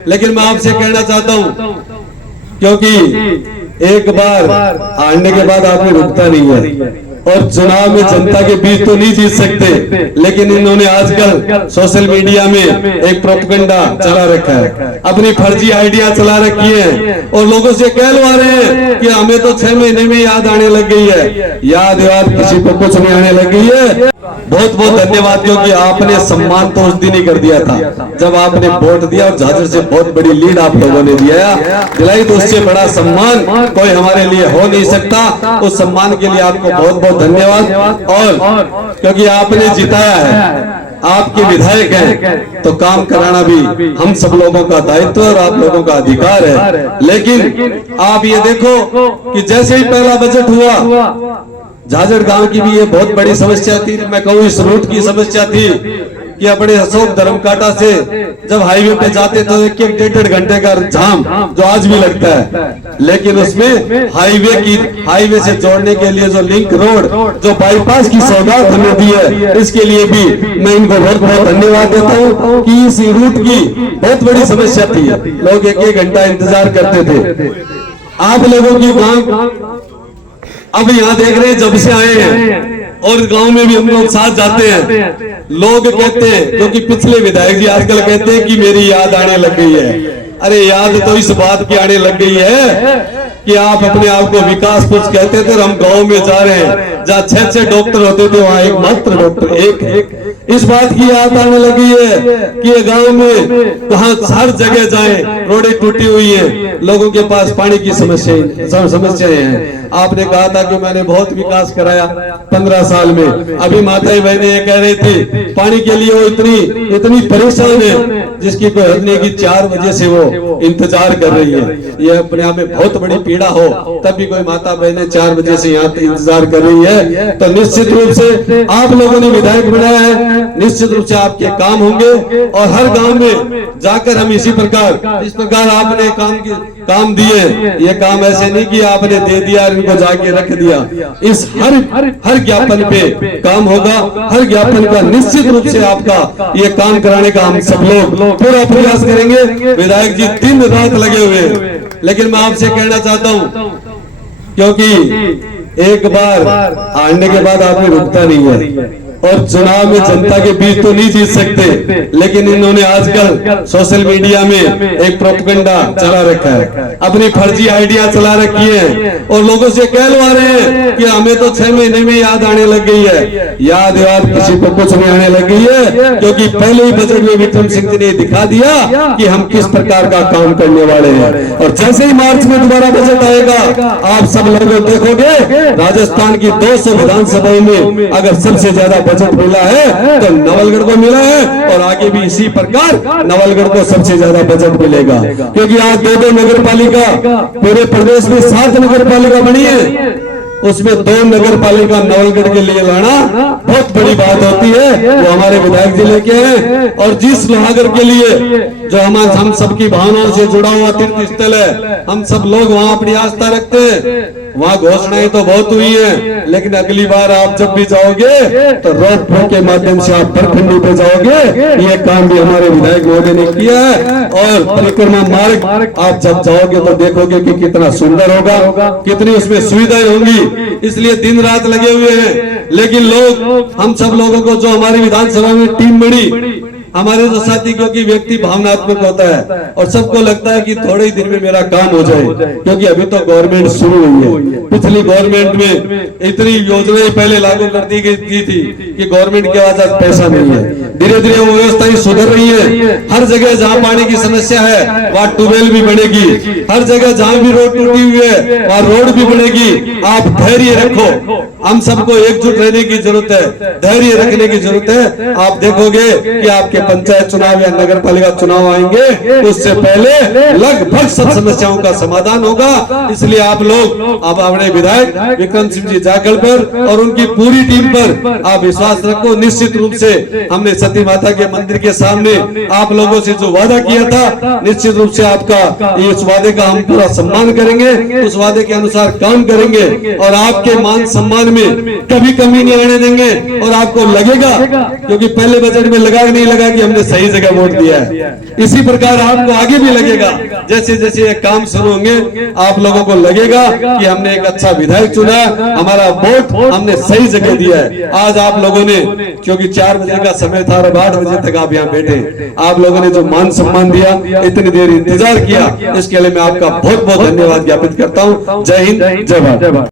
लेकिन मैं आपसे कहना चाहता हूं, क्योंकि एक बार हारने के बाद आदमी रुकता नहीं है और चुनाव में जनता के बीच तो नहीं जीत सकते, लेकिन इन्होंने आजकल सोशल मीडिया में एक प्रोपेगेंडा चला रखा है, अपनी फर्जी आइडिया चला रखी है और लोगों से कहलवा रहे हैं कि हमें तो 6 महीने में याद आने लग गई है। याद किसी को कुछ नहीं आने लग गई है। बहुत बहुत धन्यवाद, क्योंकि आपने सम्मान तो उस दिन ही कर दिया था जब आपने वोट दिया और झाझड़ से बहुत बड़ी लीड आप लोगों ने दिलाई, तो उससे बड़ा सम्मान कोई हमारे लिए हो नहीं सकता। उस सम्मान के लिए आपको बहुत बहुत धन्यवाद। और क्योंकि आपने जिताया है, आपके विधायक हैं, तो काम कराना भी हम सब लोगों का दायित्व और आप लोगों का अधिकार है। लेकिन आप ये देखो कि जैसे ही पहला बजट हुआ, झाझड़ गांव की भी ये बहुत बड़ी समस्या थी। मैं कहूँ इस रूट की समस्या थी कि अपने अशोक धर्मकाटा से जब हाईवे पे जाते तो 1-1 घंटे का जाम जो आज भी लगता है, लेकिन उसमें हाईवे से जोड़ने के लिए जो लिंक रोड, जो बाईपास की सौगात हमें दी है, इसके लिए भी मैं इनको बहुत बहुत धन्यवाद देता हूँ कि इस रूट की बहुत बड़ी समस्या थी। लोग 1-1 घंटा इंतजार करते थे। आप लोगों की मांग अब यहाँ देख रहे हैं, जब से आए हैं और गांव में भी हम लोग साथ जाते हैं, लोग कहते हैं, क्योंकि पिछले विधायक जी आजकल कहते हैं कि मेरी याद आने लग गई है। अरे याद तो इस बात की आने लग गई है कि आप अपने आप को विकास कुछ कहते थे और हम गांव में जा रहे हैं जहाँ 6 डॉक्टर होते थे वहाँ एक मात्र डॉक्टर एक। इस बात की याद आने लगी है कि गांव में कहाँ हर जगह जाएं, रोडें टूटी हुई है, लोगों के पास पानी की समस्याएं हैं। आपने कहा था कि मैंने बहुत विकास कराया 15 साल में। अभी माताएं बहनें ये कह रही थी पानी के लिए वो इतनी परेशान है जिसकी कोई हद नहीं की 4 बजे से वो इंतजार कर रही है। ये अपने आप में बहुत बड़ी पीड़ा हो, तब भी कोई माता बहनें 4 बजे से यहाँ इंतजार कर रही है। तो निश्चित रूप से आप लोगों ने विधायक बनाया है, निश्चित रूप से आपके काम होंगे और हर गांव में जाकर हम इसी प्रकार, इस प्रकार आपने काम दिए, ये काम ऐसे नहीं कि आपने दे दिया इनको जाके रख दिया। इस हर ज्ञापन पे काम होगा, हर ज्ञापन का निश्चित रूप से आपका ये काम कराने का हम सब लोग पूरा प्रयास करेंगे। विधायक जी दिन रात लगे हुए हैं, लेकिन मैं आपसे कहना चाहता हूँ, क्योंकि एक बार हारने के बाद आदमी रुकता नहीं है और चुनाव में जनता के बीच तो नहीं जीत सकते, लेकिन इन्होंने आजकल सोशल मीडिया में एक प्रोपेगेंडा चला रखा है, अपनी फर्जी आइडिया चला रखी है और लोगों से कहलवा रहे हैं कि हमें तो 6 महीने में याद आने लग गई है। याद किसी को कुछ नहीं आने लग गई है, क्योंकि पहले ही बजट में विक्रम सिंह जी ने दिखा दिया कि हम किस प्रकार का काम करने वाले हैं। और जैसे ही मार्च में दोबारा बजट आएगा, आप सब लोग देखोगे राजस्थान की 200 विधानसभाओं में अगर सबसे ज्यादा बजट मिला है तो नवलगढ़ को मिला है और आगे भी इसी प्रकार नवलगढ़ को सबसे ज्यादा बजट मिलेगा, क्योंकि आज 2 नगर पालिका पूरे प्रदेश में 7 नगर पालिका बनी है, उसमें 2 नगर पालिका नवलगढ़ के लिए लाना बहुत बड़ी बात होती है। वो हमारे विधायक जी लेके हैं और जिस लोहागढ़ के लिए जो हम सबकी भावनाओं से जुड़ा हुआ तीर्थ स्थल है, हम सब लोग वहाँ अपनी आस्था रखते हैं। वहाँ घोषणाएं तो बहुत हुई है, लेकिन अगली बार आप जब भी जाओगे तो रोड शो के माध्यम से आप परखंडी पे जाओगे। ये काम भी हमारे विधायक महोदय ने किया है और परिक्रमा मार्ग आप जब जाओगे तो देखोगे कि कितना सुंदर होगा, कितनी उसमें सुविधाएं होंगी। इसलिए दिन रात लगे हुए हैं, लेकिन लोग हम सब लोगों को जो हमारी विधानसभा में टीम बनी, हमारे जो साथी, क्योंकि व्यक्ति भावनात्मक होता है और सबको लगता है कि थोड़े ही दिन में मेरा काम हो जाए, क्योंकि अभी तो गवर्नमेंट शुरू हुई है। पिछली गवर्नमेंट में इतनी योजनाएं पहले लागू कर दी गई थी कि गवर्नमेंट के पास पैसा नहीं है। धीरे धीरे वो व्यवस्थाएं सुधर रही है। हर जगह जहाँ पानी की समस्या है वहाँ ट्यूबवेल भी बनेगी, हर जगह जहाँ भी रोड टूटी हुई है वहाँ रोड भी बनेगी। आप धैर्य रखो, हम सबको एकजुट रहने की जरूरत है, धैर्य रखने की जरूरत है। आप देखोगे कि आपके पंचायत चुनाव या नगर पालिका चुनाव आएंगे, उससे पहले लगभग सब समस्याओं का समाधान होगा। इसलिए आप लोग अब अपने विधायक विक्रम सिंह जी जाखड़ पर और उनकी पूरी टीम पर आप विश्वास रखो। निश्चित रूप से हमने सती माता के मंदिर के सामने आप लोगों से जो वादा किया था, निश्चित रूप से आपका इस वादे का हम पूरा सम्मान करेंगे, उस वादे के अनुसार काम करेंगे और आपके मान सम्मान सम्मान में कभी कमी नहीं आने देंगे। और आपको लगेगा, क्योंकि पहले बजट में लगा नहीं लगा कि हमने सही जगह वोट दिया है, इसी प्रकार आपको आगे भी लगेगा। जैसे जैसे ये काम शुरू होंगे आप लोगों को लगेगा कि हमने एक अच्छा विधायक चुना, हमारा वोट हमने सही जगह दिया है। आज आप लोगों ने, क्योंकि 4 बजे का समय था और 8 बजे तक आप यहाँ बैठे, आप लोगों ने जो मान सम्मान दिया, इतनी देर इंतजार किया, इसके लिए मैं आपका बहुत बहुत धन्यवाद ज्ञापित करता हूँ। जय हिंद, जय भारत।